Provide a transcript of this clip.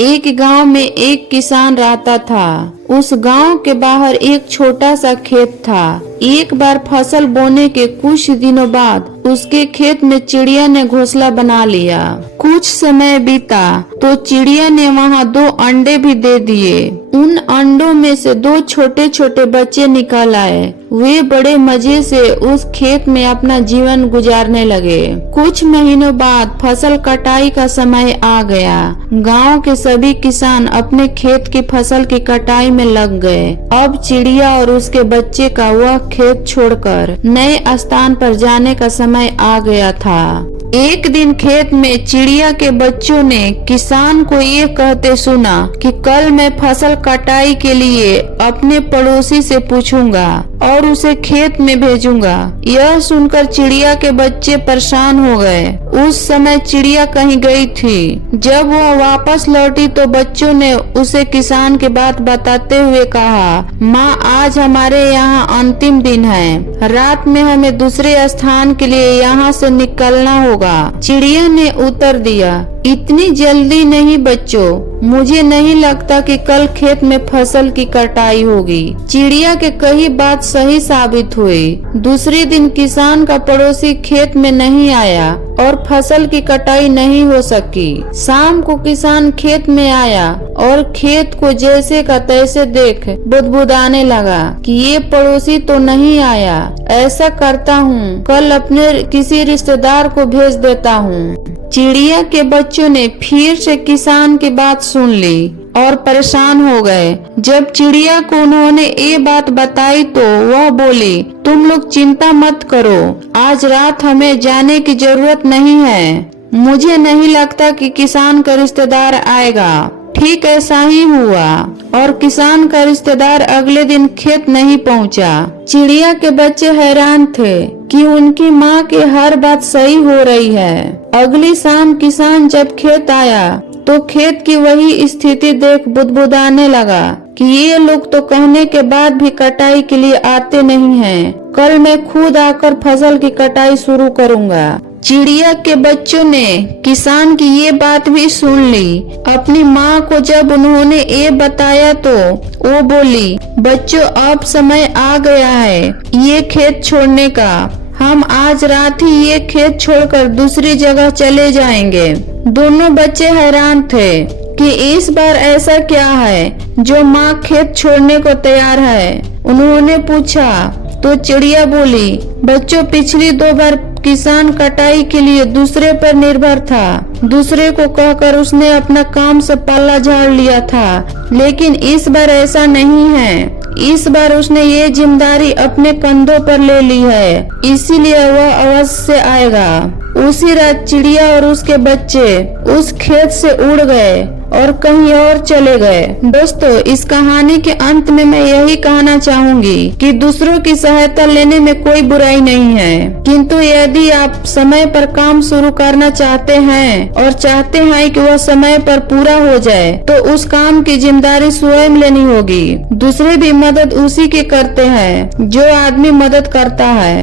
एक गांव में एक किसान रहता था। उस गांव के बाहर एक छोटा सा खेत था। एक बार फसल बोने के कुछ दिनों बाद उसके खेत में चिड़िया ने घोंसला बना लिया। कुछ समय बीता तो चिड़िया ने वहां 2 अंडे भी दे दिए। उन अंडों में से 2 छोटे छोटे बच्चे निकल आए। वे बड़े मजे से उस खेत में अपना जीवन गुजारने लगे। कुछ महीनों बाद फसल कटाई का समय आ गया। गांव के सभी किसान अपने खेत की फसल की कटाई में लग गए। अब चिड़िया और उसके बच्चे का वह खेत छोड़कर नए स्थान पर जाने का समय आ गया था। एक दिन खेत में चिड़िया के बच्चों ने किसान को ये कहते सुना कि कल मैं फसल कटाई के लिए अपने पड़ोसी से पूछूंगा और उसे खेत में भेजूंगा। यह सुनकर चिड़िया के बच्चे परेशान हो गए। उस समय चिड़िया कहीं गई थी। जब वह वापस लौटी तो बच्चों ने उसे किसान की बात बताते हुए कहा, माँ आज हमारे यहाँ अंतिम दिन है। रात में हमें दूसरे स्थान के लिए यहाँ से निकलना होगा। चिड़िया ने उत्तर दिया, इतनी जल्दी नहीं बच्चों, मुझे नहीं लगता कि कल खेत में फसल की कटाई होगी। चिड़िया के कही बात सही साबित हुई। दूसरे दिन किसान का पड़ोसी खेत में नहीं आया और फसल की कटाई नहीं हो सकी। शाम को किसान खेत में आया और खेत को जैसे का तैसे देख बुदबुदाने लगा कि ये पड़ोसी तो नहीं आया। ऐसा करता हूँ, कल अपने किसी रिश्तेदार को भेज देता हूँ। चिड़िया के बच्चों ने फिर से किसान की बात सुन ली और परेशान हो गए। जब चिड़िया को उन्होंने ये बात बताई तो वह बोली, तुम लोग चिंता मत करो, आज रात हमें जाने की जरूरत नहीं है। मुझे नहीं लगता कि किसान का रिश्तेदार आएगा। ठीक ऐसा ही हुआ और किसान का रिश्तेदार अगले दिन खेत नहीं पहुंचा। चिड़िया के बच्चे हैरान थे कि उनकी माँ की हर बात सही हो रही है। अगली शाम किसान जब खेत आया तो खेत की वही स्थिति देख बुदबुदाने लगा कि ये लोग तो कहने के बाद भी कटाई के लिए आते नहीं हैं। कल मैं खुद आकर फसल की कटाई शुरू करूंगा। चिड़िया के बच्चों ने किसान की ये बात भी सुन ली। अपनी माँ को जब उन्होंने ये बताया तो वो बोली, बच्चों अब समय आ गया है ये खेत छोड़ने का। हम आज रात ही ये खेत छोड़कर दूसरी जगह चले जाएंगे। दोनों बच्चे हैरान थे कि इस बार ऐसा क्या है जो माँ खेत छोड़ने को तैयार है। उन्होंने पूछा तो चिड़िया बोली, बच्चों पिछली 2 बार किसान कटाई के लिए दूसरे पर निर्भर था। दूसरे को कहकर उसने अपना काम से पल्ला झाड़ लिया था, लेकिन इस बार ऐसा नहीं है। इस बार उसने ये जिम्मेदारी अपने कंधों पर ले ली है, इसीलिए वह अवश्य आएगा। उसी रात चिड़िया और उसके बच्चे उस खेत से उड़ गए और कहीं और चले गए। दोस्तों, इस कहानी के अंत में मैं यही कहना चाहूंगी कि दूसरों की सहायता लेने में कोई बुराई नहीं है, किंतु यदि आप समय पर काम शुरू करना चाहते हैं और चाहते हैं कि वह समय पर पूरा हो जाए तो उस काम की जिम्मेदारी स्वयं लेनी होगी। दूसरे भी मदद उसी की करते हैं जो आदमी मदद करता है।